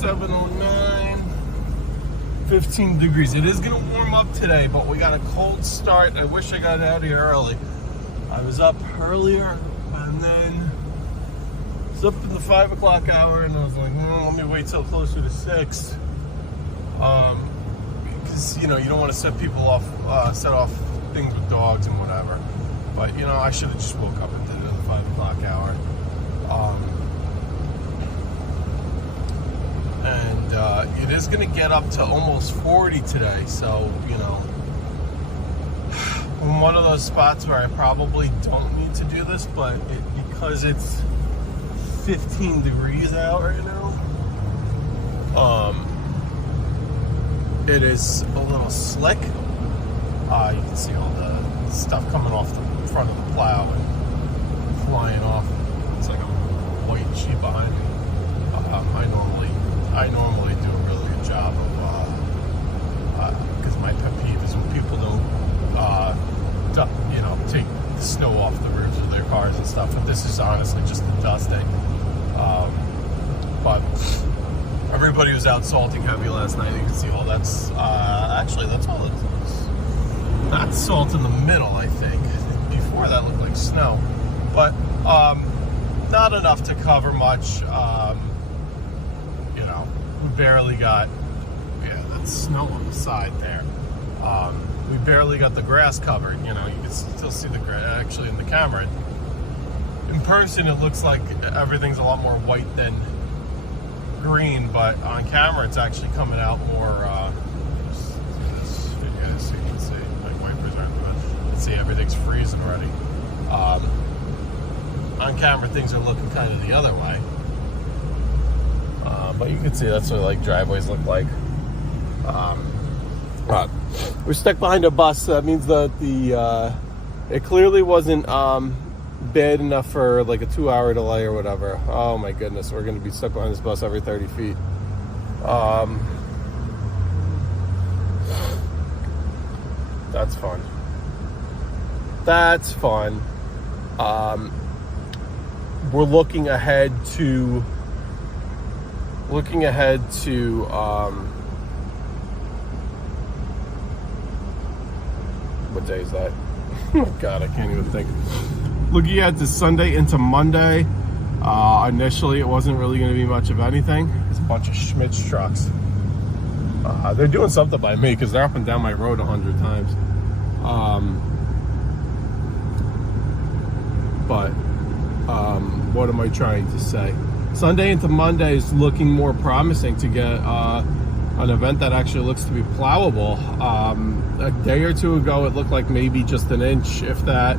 7:09. 15 degrees. It is going to warm up today, but we got a cold start. I wish I got out of here early. I was up earlier, and then it's up in the 5 o'clock hour, and I was like, let me wait till closer to 6. Because, you don't want to set people off, set off things with dogs and whatever. But, I should have just woke up and did it at the 5 o'clock hour. And it is going to get up to almost 40 today, so, I'm one of those spots where I probably don't need to do this, but because it's 15 degrees out right now, it is a little slick. You can see all the stuff coming off the front of the plow and flying off. It's like a white sheet behind me. I normally do a really good job of, because my pet peeve is when people don't, take the snow off the roofs of their cars and stuff. But this is honestly just the dusting. But everybody was out salting heavy last night. You can see all that's, actually that's all it's not salt in the middle, I think. Before that looked like snow. But, not enough to cover much. We barely got, that's snow on the side there. We barely got the grass covered. You can still see the grass actually in the camera. In person, it looks like everything's a lot more white than green, but on camera, it's actually coming out more. Just this video so you can see. My wipers aren't good. Let's see, everything's freezing already. On camera, things are looking kind of the other way. But you can see that's what driveways look like. We're stuck behind a bus. So that means that it clearly wasn't bad enough for a 2-hour delay or whatever. Oh my goodness, we're going to be stuck behind this bus every 30 feet. That's fun. That's fun. We're looking ahead to what day is that? Oh God, I can't even think. Looking at this Sunday into Monday. Initially, it wasn't really going to be much of anything. It's a bunch of Schmitz trucks. They're doing something by me because they're up and down my road 100 times. What am I trying to say? Sunday into Monday is looking more promising to get an event that actually looks to be plowable. A day or two ago, it looked like maybe just an inch, if that.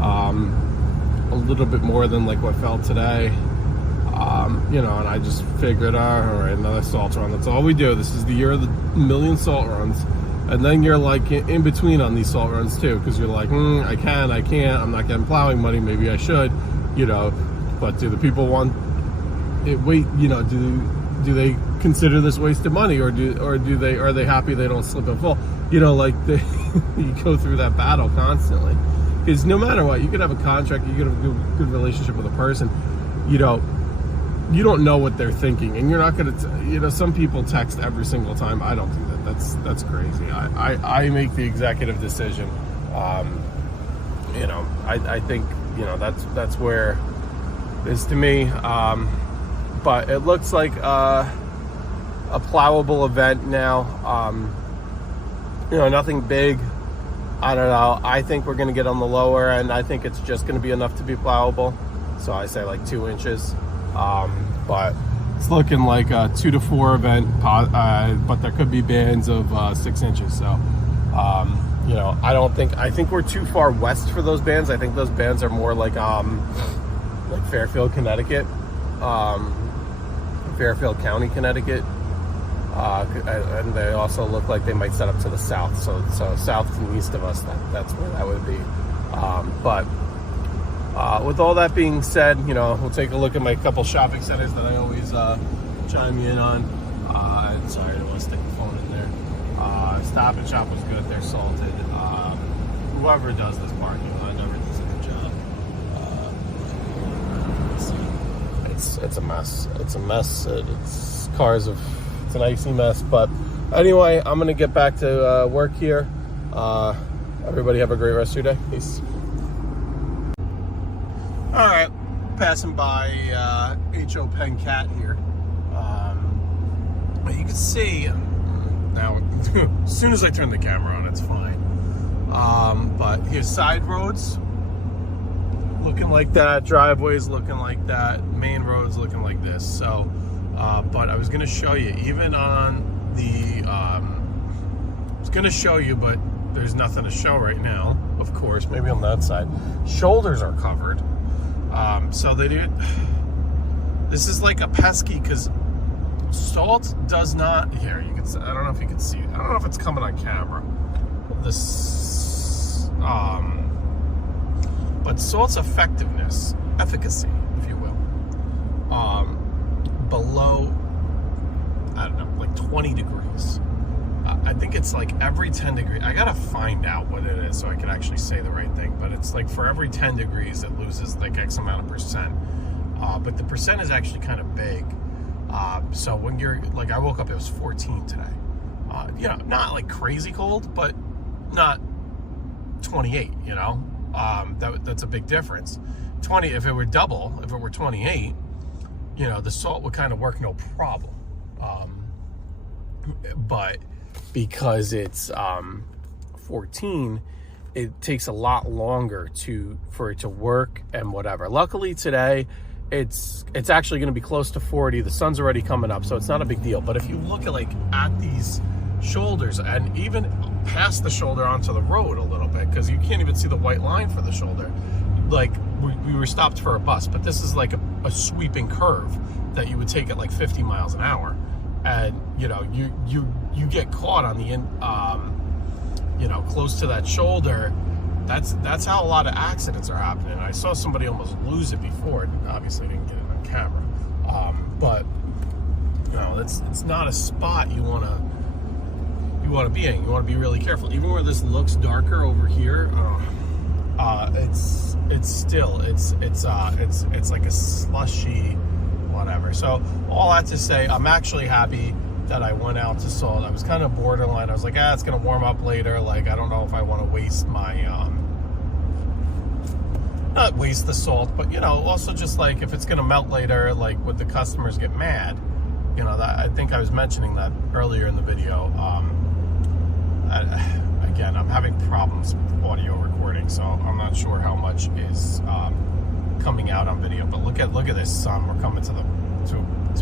A little bit more than what fell today. And I just figured, all right, another salt run. That's all we do. This is the year of the million salt runs. And then you're in between on these salt runs too, because you're like, I can't, I'm not getting plowing money, maybe I should, but do the people want it? Wait, do they consider this wasted money, or are they happy they don't slip and fall? You go through that battle constantly, because no matter what, you could have a contract, you could have a good relationship with a person, you don't know what they're thinking, and you're not going to, some people text every single time. I don't do that. That's crazy. I make the executive decision. I think, that's where it is to me. But it looks like a plowable event now. Nothing big. I don't know. I think we're going to get on the lower end. I think it's just going to be enough to be plowable. So I say 2 inches. But it's looking like a 2 to 4 event, but there could be bands of 6 inches. So, I think we're too far west for those bands. I think those bands are more like Fairfield, Connecticut, Fairfield County, Connecticut. And they also look like they might set up to the south. So south and east of us, that's where that would be. But with all that being said, we'll take a look at my couple shopping centers that I always chime in on. Sorry, I don't want to stick the phone in there. Stop and Shop was good. They're salted. Whoever does this parking lot never does a good job. it's a mess. It's a mess. It's an icy mess. But anyway, I'm gonna get back to work here. Everybody have a great rest of your day. Peace. All right, passing by H.O. Penn Cat here. You can see now, as soon as I turn the camera on, it's fine. But here's side roads looking like that, driveways looking like that, main roads looking like this. So, but I was going to show you, even on the, I was going to show you, but there's nothing to show right now, of course, maybe on that side. Shoulders are covered. So they do, this is like a pesky, because salt does not, here, you can, I don't know if you can see it. I don't know if it's coming on camera. This, but salt's efficacy, if you will, below, I don't know, like 20 degrees. I think it's like every 10 degrees. I gotta find out what it is so I can actually say the right thing, but it's like for every 10 degrees it loses like X amount of percent. But the percent is actually kind of big. So when you're, like, I woke up, it was 14 today. You know, not like crazy cold, but not 28, you know? That's a big difference. 20, if it were double, if it were 28, you know, the salt would kind of work no problem. But because it's 14, it takes a lot longer for it to work and whatever. Luckily today, it's actually going to be close to 40. The sun's already coming up, so it's not a big deal. But if you look at these shoulders, and even past the shoulder onto the road a little bit, because you can't even see the white line for the shoulder. Like, we were stopped for a bus, but this is like a sweeping curve that you would take at like 50 miles an hour, and you know, you get caught on the you know, close to that shoulder. That's how a lot of accidents are happening. I saw somebody almost lose it before. Obviously, didn't get it on camera. But you know, it's not a spot you want to be in. You want to be really careful. Even where this looks darker over here, it's like a slushy whatever. So all that to say, I'm actually happy that I went out to salt. I was kind of borderline. I was like, it's gonna warm up later. Like, I don't know if I want to waste my not waste the salt, but you know, also just like if it's gonna melt later, like would the customers get mad? You know, that I think I was mentioning that earlier in the video. Again, I'm having problems with audio recording, so I'm not sure how much is coming out on video. But look at this sun. We're coming to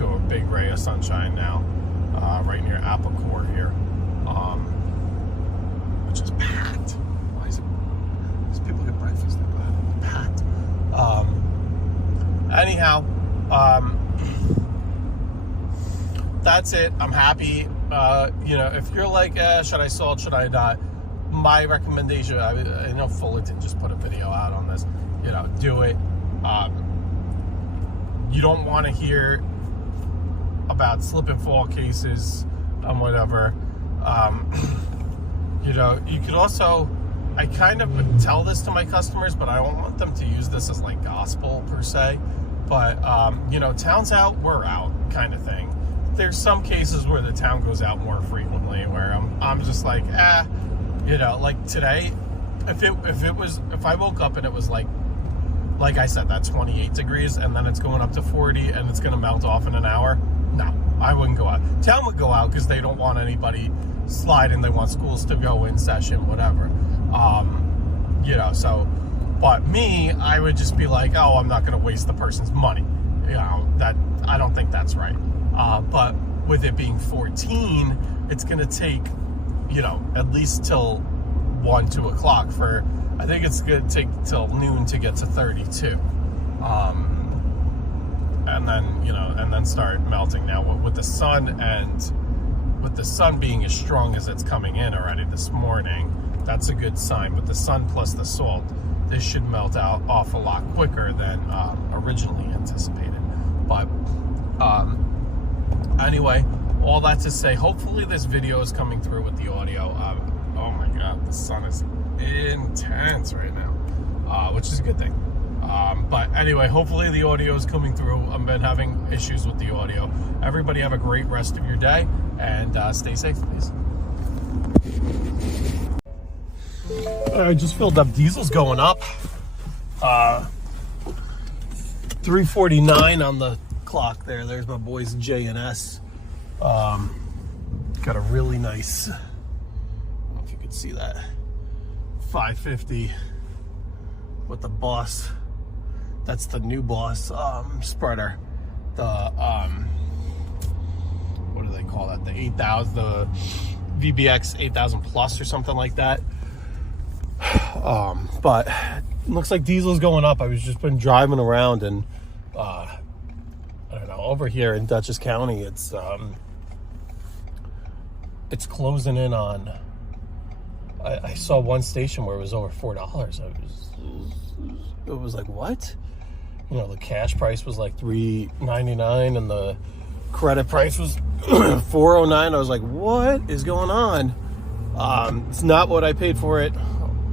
a big ray of sunshine now, right near Apple Core here, which is packed. Why is it? These people get breakfast. They're packed. Anyhow, that's it. I'm happy. You know, if you're like, should I salt, should I not? My recommendation, I know Fullerton just put a video out on this. You know, do it. You don't want to hear about slip and fall cases and whatever. You know, you could also, I kind of tell this to my customers, but I don't want them to use this as like gospel per se. But, you know, town's out, we're out kind of thing. There's some cases where the town goes out more frequently where I'm just like, you know, like today, if I woke up and it was like I said, that 28 degrees and then it's going up to 40 and it's going to melt off in an hour, no, I wouldn't go out. Town would go out because they don't want anybody sliding. They want schools to go in session, whatever. You know, so, but me, I would just be like, oh, I'm not going to waste the person's money. You know, that, I don't think that's right. But with it being 14, it's going to take, you know, at least till 1, 2 o'clock for, I think it's going to take till noon to get to 32. And then, you know, and then start melting. Now with the sun being as strong as it's coming in already this morning, that's a good sign. With the sun plus the salt, this should melt out off a lot quicker than originally anticipated. But anyway, all that to say, hopefully this video is coming through with the audio. Oh my God, the sun is intense right now, which is a good thing. But anyway, hopefully the audio is coming through. I've been having issues with the audio. Everybody have a great rest of your day, and stay safe, please. I just filled up. Diesel's going up. 3:49 on the clock there. There's my boys J and S. Got a really nice, I don't know if you can see that, 550 with the Boss. That's the new Boss spreader. The what do they call that? The 8000, the VBX 8000 Plus or something like that. But it looks like diesel's going up. I was just been driving around, and I don't know, over here in Dutchess County, it's closing in on. I saw one station where it was over $4. It was like, what? You know, the cash price was like $3.99 and the credit price was $4.09. I was like, what is going on? It's not what I paid for it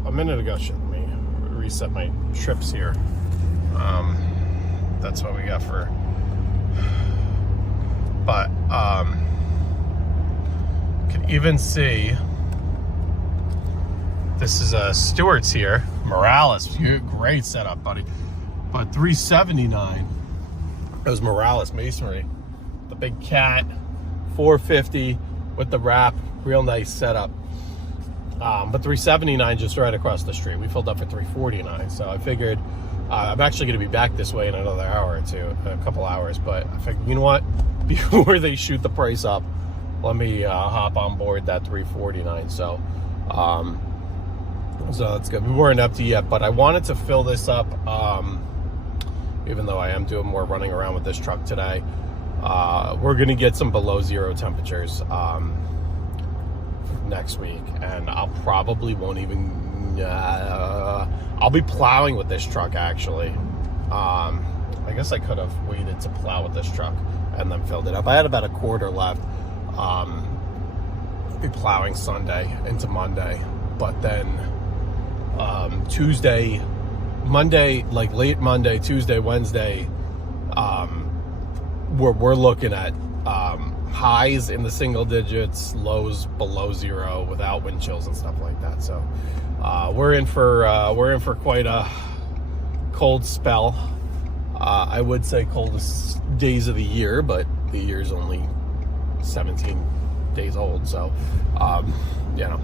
a minute ago. Shit, let me reset my trips here. That's what we got for. But you can even see this is Stewart's here. Morales, great setup, buddy. But $379. It was Morales Masonry, the big cat, $450 with the wrap, real nice setup. But $379 just right across the street. We filled up for $349, so I figured I'm actually going to be back this way in another hour or two, a couple hours. But I figured, you know what? Before they shoot the price up, let me hop on board that $349. So that's good. We weren't up to yet, but I wanted to fill this up. Even though I am doing more running around with this truck today, we're going to get some below zero temperatures next week, and I'll probably won't even I'll be plowing with this truck actually. I guess I could have waited to plow with this truck and then filled it up. I had about a quarter left. Be plowing Sunday into Monday, but then Tuesday, Monday, like late Monday, Tuesday, Wednesday, we're looking at highs in the single digits, lows below zero without wind chills and stuff like that. So we're in for quite a cold spell. I would say coldest days of the year, but the year's only 17 days old, so you know,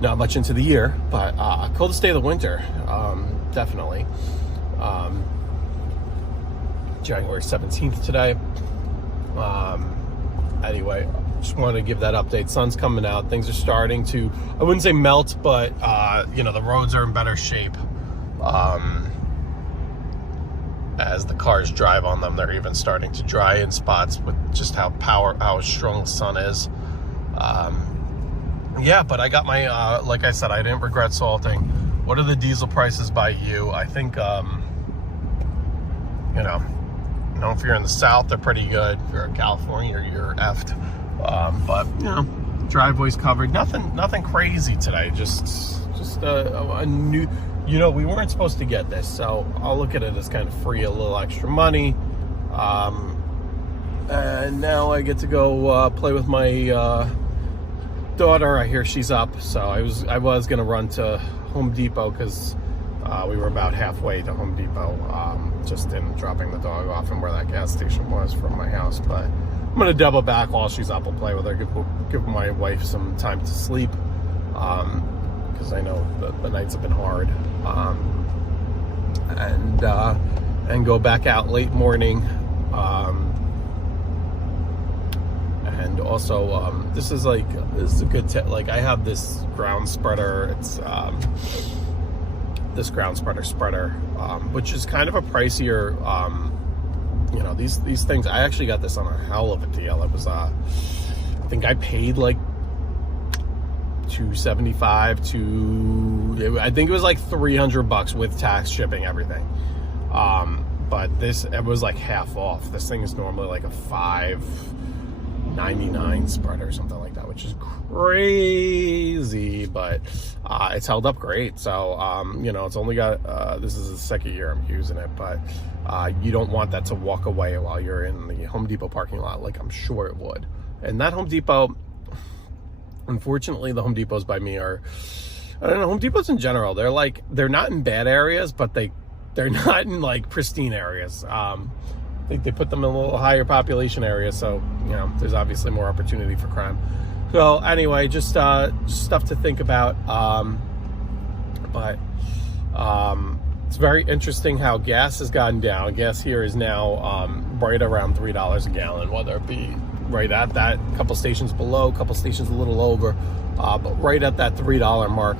not much into the year, but coldest day of the winter, definitely. January 17th today. Anyway, just wanted to give that update. Sun's coming out. Things are starting to, I wouldn't say melt, but you know, the roads are in better shape. As the cars drive on them, they're even starting to dry in spots with just how strong the sun is. Yeah, but I got my, like I said, I didn't regret salting. What are the diesel prices by you? I think, you know, if you're in the South, they're pretty good. If you're in California, you're effed. But, you know, driveway's covered. Nothing crazy today. Just a new, you know, we weren't supposed to get this, so I'll look at it as kind of free, a little extra money. And now I get to go play with my daughter. I hear she's up, so I was gonna run to Home Depot because we were about halfway to Home Depot, just in dropping the dog off and where that gas station was from my house. But I'm gonna double back while she's up. I'll play with her, give my wife some time to sleep, because I know the nights have been hard, and go back out late morning. And also, this is a good tip. Like, I have this ground spreader. It's this ground spreader, which is kind of a pricier. You know, these things. I actually got this on a hell of a deal. It was I think I paid like $275 to. I think it was like $300 with tax, shipping, everything. But it was like half off. This thing is normally like a $99 spread or something like that, which is crazy, but it's held up great. So you know, it's only got this is the second year I'm using it, but you don't want that to walk away while you're in the Home Depot parking lot, like I'm sure it would. And that Home Depot, unfortunately, the Home Depots by me are, I don't know, Home Depots in general, they're not in bad areas, but they're not in like pristine areas. I think they put them in a little higher population areas, so you know, there's obviously more opportunity for crime. So anyway, just stuff to think about. But it's very interesting how gas has gotten down. Gas here is now right around $3 a gallon, whether it be right at that, couple stations below, couple stations a little over, but right at that $3 mark.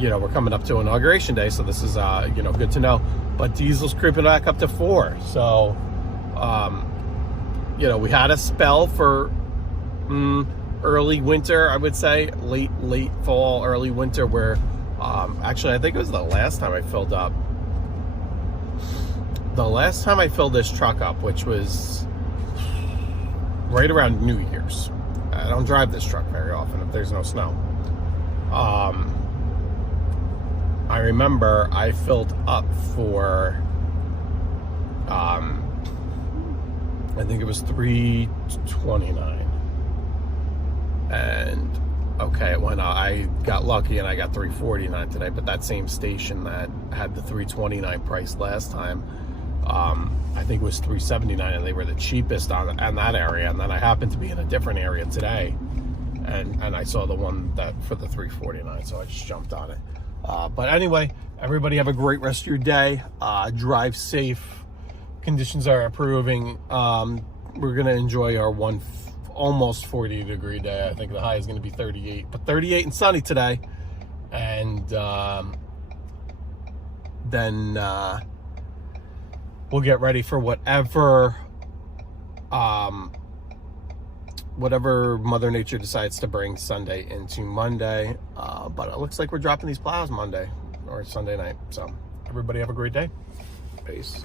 You know, we're coming up to Inauguration Day, so this is you know, good to know. But diesel's creeping back up to 4. So you know, we had a spell for early winter, I would say, late fall, early winter, where actually I think it was the last time I filled up. The last time I filled this truck up, which was right around New Year's. I don't drive this truck very often if there's no snow. I remember I filled up for I think it was $3.29, and okay, when I got lucky and I got $3.49 today, but that same station that had the $3.29 price last time, I think it was $3.79, and they were the cheapest on that area. And then I happened to be in a different area today, and I saw the one that for the $3.49, so I just jumped on it. But anyway, everybody have a great rest of your day. Drive safe. Conditions are improving. We're gonna enjoy our almost 40-degree day. I think the high is gonna be 38, but 38 and sunny today. And then we'll get ready for whatever Mother Nature decides to bring Sunday into Monday. But it looks like we're dropping these plows Monday or Sunday night. So everybody have a great day. Peace.